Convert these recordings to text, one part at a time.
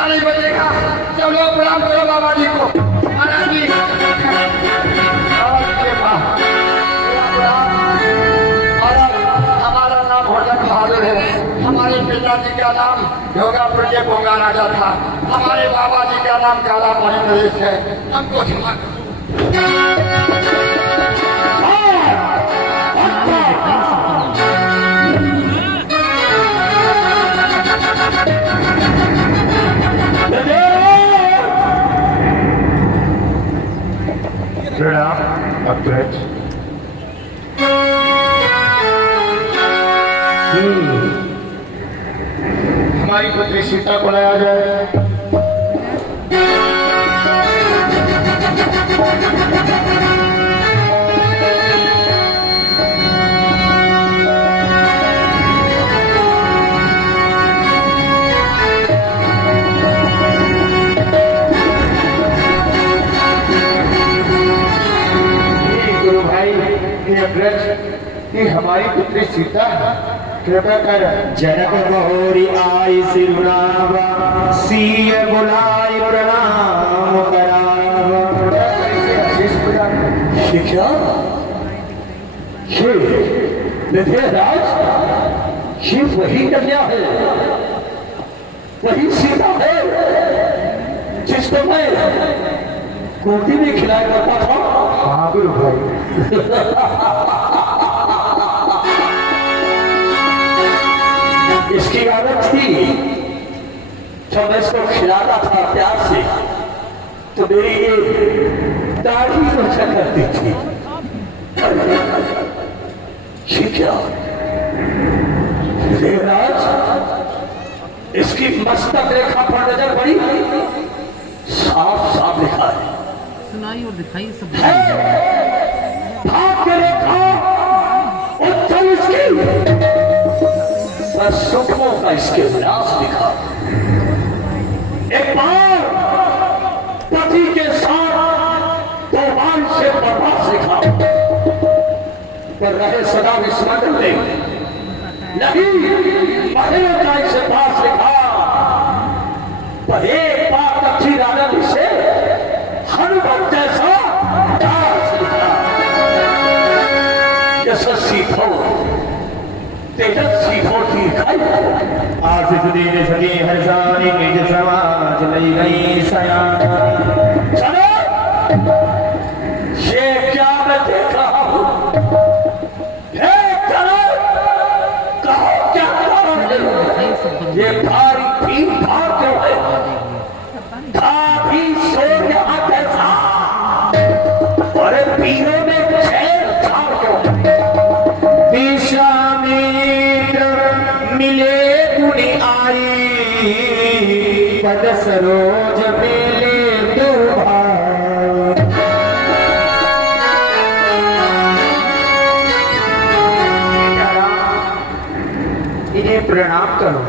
बजा नहीं बजेगा। सब लोग प्रणाम करो बाबा जी को। महाराज जी हमारा नाम भोजन बहादुर है। हमारे पिताजी का नाम योगापुर के बोंगा राजा था। हमारे बाबा जी का नाम काला पानी नरेश है। हमको क्षमा करो। प्रणाम अग्रज। हमारी पुत्री सीता को लाया जाए। कि हमारी पुत्री सीता कृपा कर। जनक बहुरी आई सिरुनावा सीय बुलाई प्रणाम करावा। शिक्षा विद्याराज ये वही कन्या है, वही सीता है जिसको मैं कोटी में खिलाया करता था। हाँ गुरु भाई। इसकी आदत थी जब मैं इसको खिलाता था प्यार से तो मेरी ये दाढ़ी बचा करती थी। क्या देवराज इसकी मस्तक रेखा पर नजर पड़ी, साफ साफ लिखा है सुनाई और दिखाई सब भाग्य रेखा उत्तम इसकी सुखों का इसके विलास लिखा। एक बार पति के साथ तोबान से बर्बाद लिखा पर रहे सदा विस्मरण में नहीं। महेंद्र से पास लिखा पर एक बार अच्छी राजा से हनुमान जैसा लिखा। यशस्वी भव तेजस्वी होती आशीष दीन सदी हर्षानी निज समाज लई गई सयान। चलो ये क्या मैं देख रहा हूँ। चलो कहो क्या ये भारी भीड़ भाग क्यों है। धाभी शोर यहाँ कैसा और पीरों में छेड़छाड़ क्यों है। मिले गुणी आई पद सरोज मेले दो इन्हें प्रणाम करो।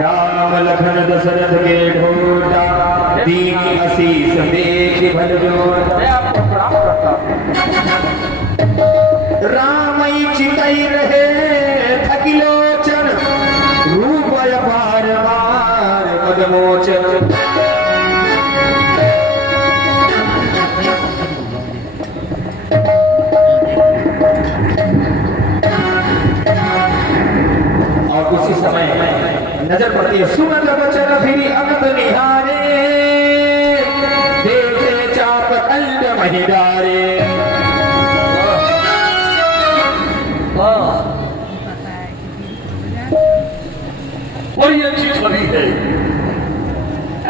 राम लखन दशरथ के ढोटा दीन असीस देख भल जोटा। मैं आपको प्रणाम करता हूँ। रामई चितई रहे थकिलोचन रूप अपार बार पदमोचन। और उसी समय नजर पड़ती है सुमत बचन फिर अगत निहारे देखे चाप कंड महिदारे। बड़ी अच्छी छवि है।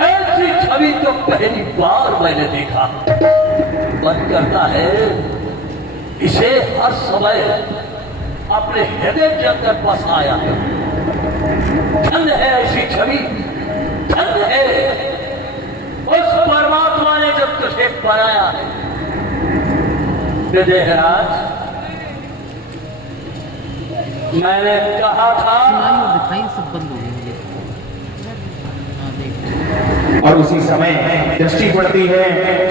ऐसी छवि तो पहली बार मैंने देखा। मन करता है इसे हर समय अपने हृदय के अंदर बसाया। धन्य है ऐसी छवि, धन्य है उस परमात्मा ने जब तुझे बनाया है। देहराज मैंने कहा था सुनाई और दिखाई सब बंद हो गई। और उसी समय दृष्टि पड़ती है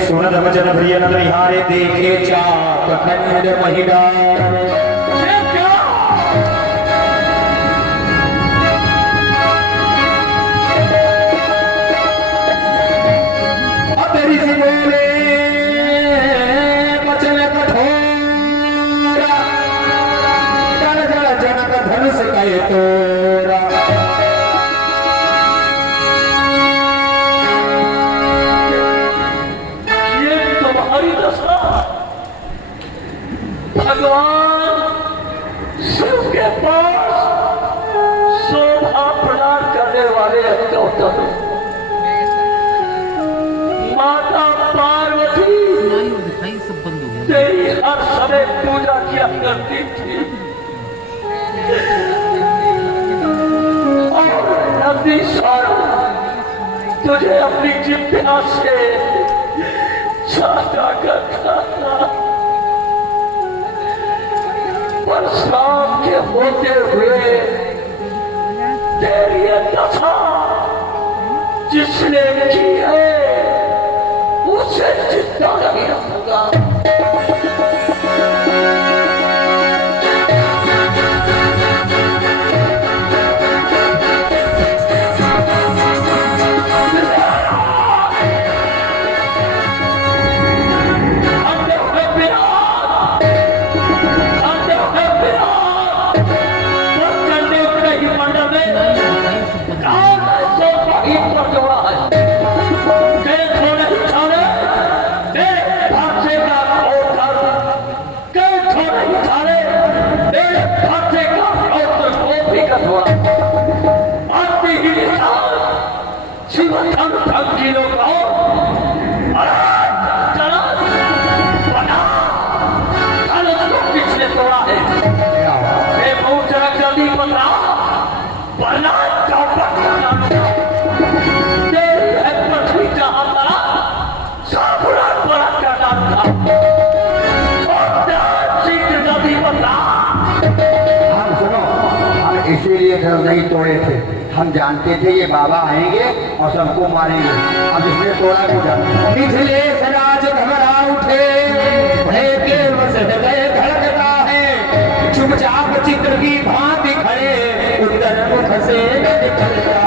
सुनत वचन प्रिय नद निहारे देखे चाप खंड महिदार। भगवान शिव के पास शोभा प्रदान करने वाले गौतम, माता पार्वती सुनाई और दिखाई सब बंद हो गया। तेरी हर समय पूजा किया करती थी और नंदीश्वर तुझे अपनी जिम्मेदार से चाहता करता था। पर शाम के होते हुए तेरी ये दशा जिसने की है उसे जिंदा नहीं रखूंगा। इसीलिए घर नहीं तोड़े थे, हम जानते थे ये बाबा आएंगे और सबको मारेंगे, अब इसलिए तोड़ा को जाते। मिथिलेश राज घबरा उठे, भय के वश हृदय धड़कता है, चुपचाप चित्र की भांति खड़े उत्तर मुख से निकलता।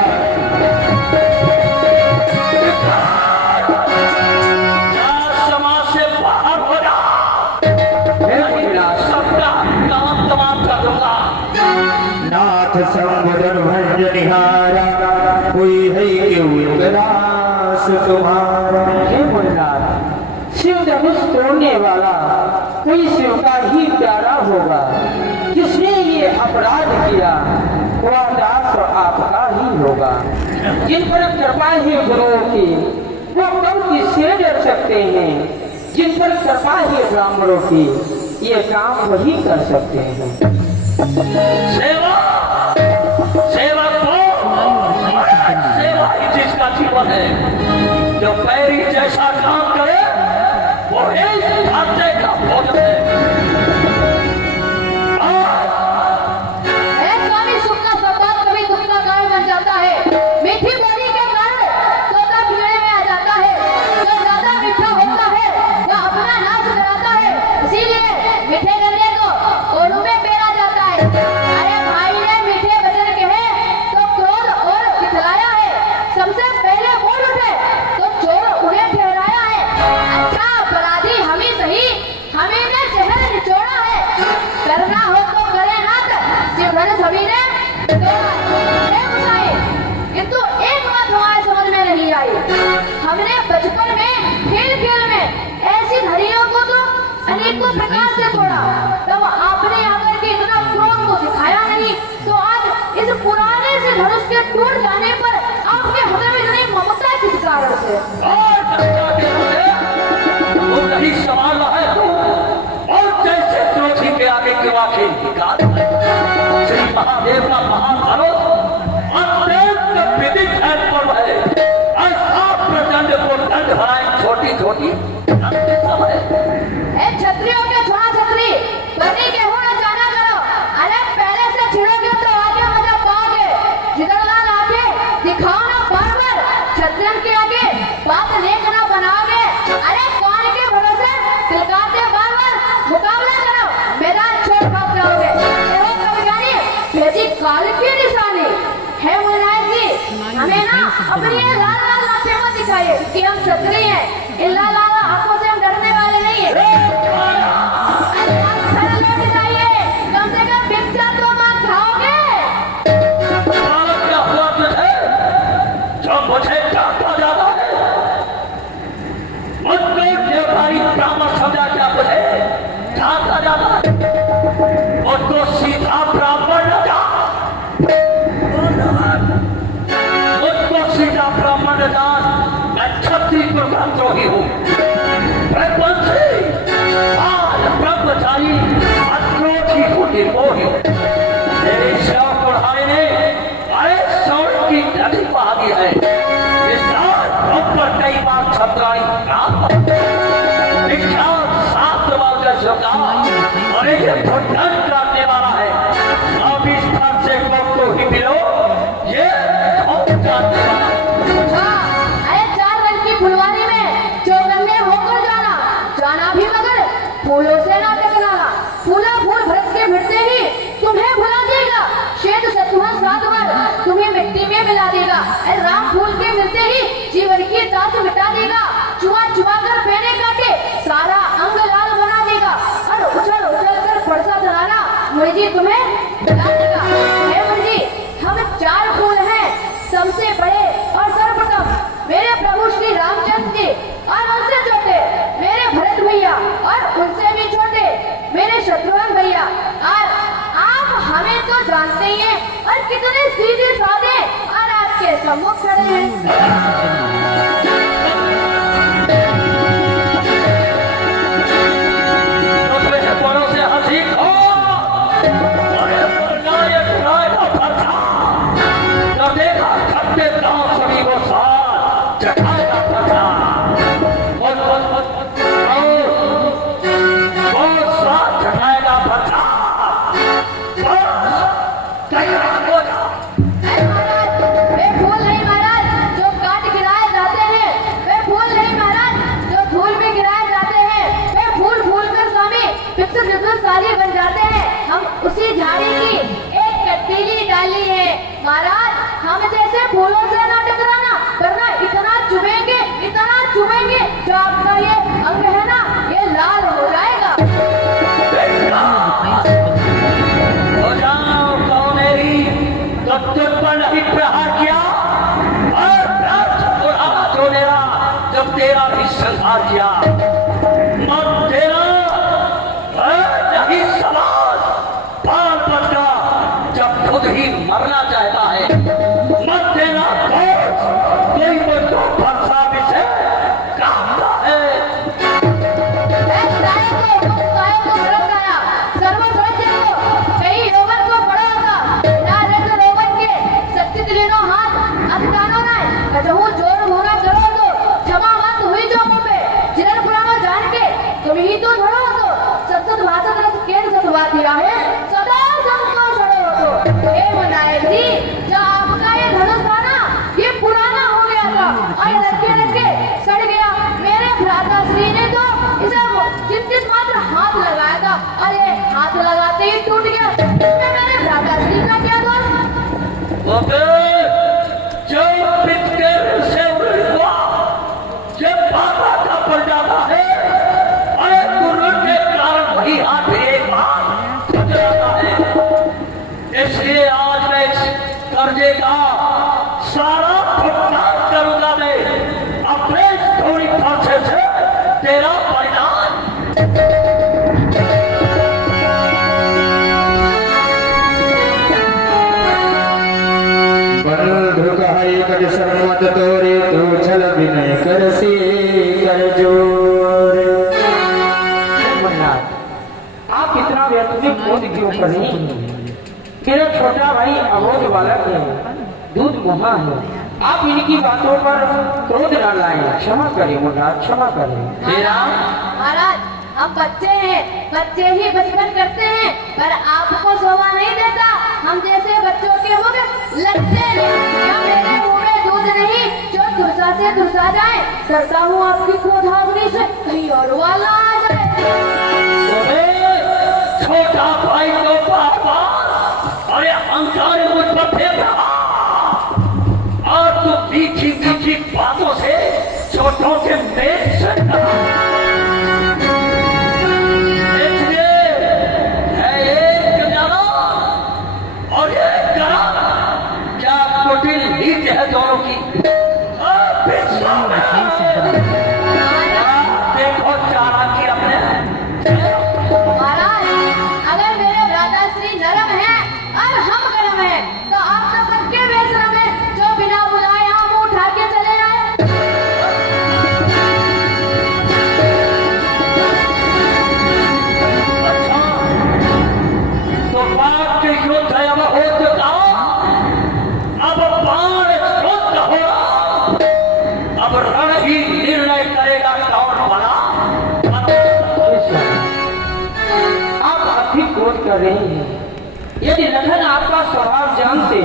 समाज से बाहर हो जा, सबका काम तमाम कर दूंगा। नाथ संवदन भंज निहारा, कोई है क्यों ग्रास तुम्हारा। हे भोलेनाथ, शिव धनुष तोड़ने वाला कोई शिव का ही प्यारा होगा। जिसने ये अपराध किया वह दास आपका ही होगा। जिन पर कृपा है गुरुओं की वो कब किससे डर सकते हैं। जिन पर कृपा है ब्राह्मणों की ये काम वही कर सकते हैं। सेवा सेवा सेवा ही जिसका जीवन है, जो पैरी जैसा काम करे वो एक घाटे का भोजन है। स्वामी सुख का स्वभाव कभी दुख का कारण बन जाता है। मीठी बोली के कारण तोता पिंजरे में आ जाता है। जो ज्यादा मीठा होता है वह अपना नाश कराता है। इसीलिए मीठे गन्ने को कोलू में पेरा जाता है। अरे भाई ने मीठे वचन कहे तो क्रोध और दिखलाया है। सबसे पहले बोल उठे तो चोर उन्हें ठहराया है। अच्छा अपराधी हम ही सही, हमें ने जहर निचोड़ा है। करना हो तो करे नाथ, शिवधन सभी ने किंतु एक बात हमारे समझ में नहीं आई। हमने बचपन में खेल खेल में ऐसी धरियों को तो अनेकों प्रकार से तोड़ा, तब आपने आकर के इतना क्रोध को दिखाया नहीं। तो आज इस पुराने से धनुष के टूट जाने पर आपके हृदय में इतनी ममता किस कारण से? वो नहीं संभाल रहा है तू, और जैसे द्रोही के आगे की वाक़ई निकाल श्री महादेव का महाधनुष अत्यंत विदित है पर्व है। ऐसा प्रचंड को दंड भराए छोटी छोटी क्षत्रियों के छोड़ा छत्री बनी के हो न जाना करो। अरे पहले से छिड़ोगे तो आगे मजा पाओगे। जिधर लाल आगे दिखाओ ना बार-बार, क्षत्रियन के आगे बात नेक ना बनाओगे। अरे कौन के भरोसे तिलकाते बार-बार मुकाबला करो, मैदान छोड़ भाग जाओगे। देखो कविगानी भेजी काल की निशानी है मुनायब जी। हमें ना अपनी ये लाल लाल लाशें मत दिखाइए कि हम क्षत्रिय हैं। इन लाल लाल आंखों से हम डरने वाले नहीं है। कम से कम भिक्षा तो मत खाओगे। क्या हुआ तुझे जो मुझे डांटा जाता है? मुझको देवदारी ब्राह्मण समझा क्या मुझे डांटा जाता है? पुरोहित तेरे श्याम बुढ़ाने ने अरे स्वर्ण की नदी बहा दी है। इस रात हम पर कई बार छतराई विख्यात 7 बार का शिवकार और ये भुट्टन काटने वाला है। अब इस स्थान से को ही मिलो ये काटने वाला। अरे 4 रंग की फुलवारी में चौगन्ने होकर जाना भी मगर फूलों से ना टकराना। फूला फूल भरत के भिड़ते ही तुम्हें भुला देगा। श्वेत शत्रुघ्न 7 बार तुम्हें मिट्टी में मिला देगा। अरे राम फूल के मिलते ही जीवन की तात मिटा देगा। चुआ चुआ कर पेने काटे सारा अंग लाल बना देगा। और उछल उछल कर फरसा चलाना मुझे तुम्हें मिला देगा। हे मुझे हम 4 फूल हैं सबसे बड़े और सर्वप्रथम मेरे प्रभु श्री रामचंद्र जी और उनसे छोटे मेरे भरत भैया और उनसे भी छोटे मेरे शत्रुघ्न भैया। और आप हमें तो जानते ही हैं और कितने सीधे साधे और आपके सम्मुख खड़े हैं। साली बन जाते हैं। हम उसी झाड़ी की एक कटीली डाली है। महाराज हम जैसे फूलों से ना टकराना वरना इतना चुभेंगे जो आपका ये अंग है ना ये लाल हो जाएगा। हो जाओ कौनेरी तो तुझ पर नहीं प्रहार किया और मेरा जब तेरा भी संहार किया मत तेरा नहीं सवाल बाल बच्चा जब खुद ही मरना चाहता है मत देना कोई मुझको भरसा भी से कहता है। कई रोवन को बड़ा होगा ना रंग रोवन के सचित लेनो हाथ अधिकानो ना कजहू जोर होना करो तो क्षमा मत हुई जो मुंह पे जिरन पुरानो जान के तुम ही तो धरो तो सत्सत भाषा रस केंद्र सतवा दिया है सदा संतोष हो तो हे मनाए जी जो आपका ये धनुष था ना ये पुराना हो गया था और रखे सड़ गया। मेरे भ्राता श्री ने तो इसे चिंतित मात्र हाथ लगाया था और ये हाथ लगाते ही टूट गया। इसमें मेरे भ्राता श्री का क्या दोष? जब पितकर से हुआ जब बाबा का पड़ जाता है अरे गुरु के कारण वही हाथ एक बार खुद जाता है। इसलिए आज मैं इस कर्जे का सारा भुगतान करूंगा। मैं अपने थोड़ी खर्चे से तेरा परिणाम बंधु कहाई कज सम्मत तोरे तो छल विनय कर से कर जोर। आप इतना व्यर्थ में क्रोध क्यों करें? मेरा छोटा भाई अबोध बालक है दूध मुहा है। आप इनकी बातों पर क्रोध न लाएं। क्षमा करें मुन्ना क्षमा करें। महाराज हम बच्चे हैं बच्चे ही बचपन करते हैं पर आपको शोभा नहीं देता। हम जैसे बच्चों के मुख लगते हैं क्या मेरे मुंह में दूध नहीं जो तुरसा से तुरसा जाए। डरता हूँ आपकी क्रोधाग्नि से कहीं और वाला आ जाए। छोटा भाई तो पापा अरे अहंकार मुझ पर फेंक रहा और तू मीठी मीठी बातों से छोटों के मेल से और ये करा क्या कुटिल नीच है दोनों की। देखो चालाकी अपने महाराज अगर मेरे राजा श्री नरम है और हम गरम है तो आप तो सबके बेशरम है जो बिना बुलाए आम उठा के चले आए। अच्छा तो कर रही हैं। यदि लखन आपका स्वभाव जानते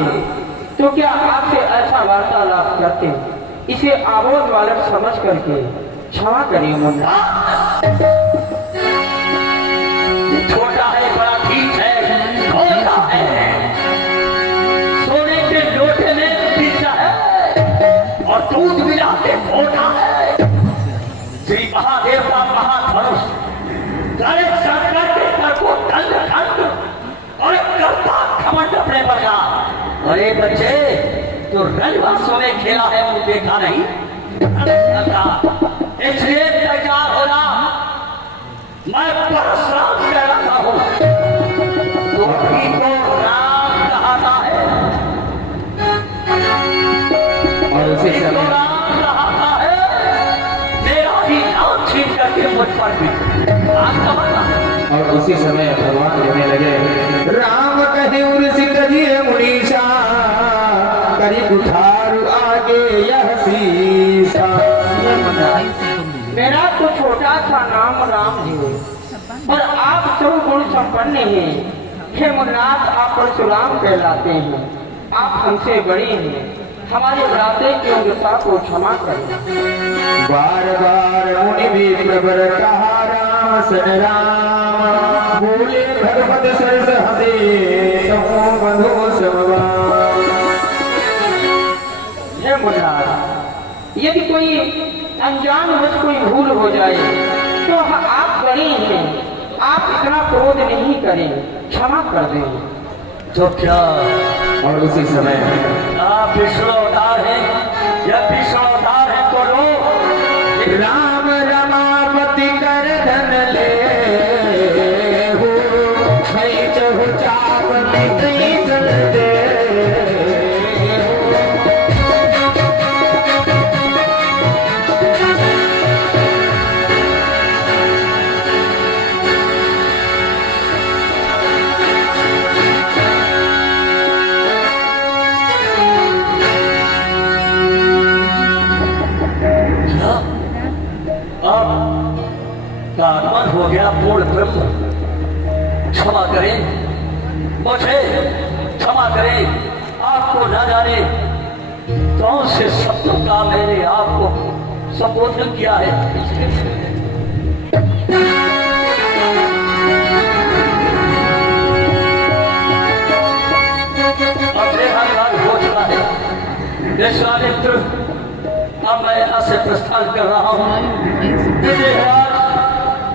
तो क्या आपसे ऐसा वार्तालाप करते? इसे आबोध बालक समझ करके क्षमा करिए मुन्ना। छोटा है बड़ा ठीक है, छोटा है सोने के लोटे में पीछा है और दूध मिलाते मोटा है। श्री महादेव का महाधनुष सारे सरकार के घर को दंड खंड और करता घमंड अपने पर का। अरे बच्चे तो रंगवासों में खेला है वो देखा नहीं, इसलिए तैयार होना। मैं परशुराम कहलाता हूँ, तो भी तो राम कहता है और उसी तो समय राम कहता है। मेरा ही नाम छीन करके मुझ पर भी राम कहता है। और उसी समय भगवान कहने लगे, राम कहे उर्सी करिए मुनीषा, करी कुठार आगे यह सीसा। मेरा तो छोटा सा नाम राम है और आप सब गुण संपन्न हैं। हे मुन्नाथ, आप परशुराम कहलाते हैं। आप हमसे बड़े हैं, हमारे बुलाते की उग्रता को क्षमा करें। बार बार मुनि भी प्रबर कहा राम सन राम, बोले भगवत सरस हदे तमो बंधु समवाम। हे मुन्नाथ, यदि कोई अनजान वश कोई भूल हो जाए तो आप बड़े हैं, आप इतना क्रोध नहीं करें, क्षमा कर दें। तो क्या और उसी समय आप विष्णु अवतार हैं या विष्णु अवतार हैं तो लो। राम रमापति कर धन ले हो, भई चहु चाप मिटई जल दे आगमन हो गया पूर्ण ब्रह्म। क्षमा करें मुझे, क्षमा करें। आपको न जाने कौन से शब्दों का मैंने आपको संबोधन किया है। अपने हाथ हो चुका है विश्वामित्र। अब मैं यहाँ से प्रस्थान कर रहा हूँ।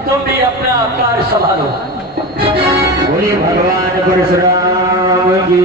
तुम भी अपना कार्य संभालो। बोले भगवान परशुराम की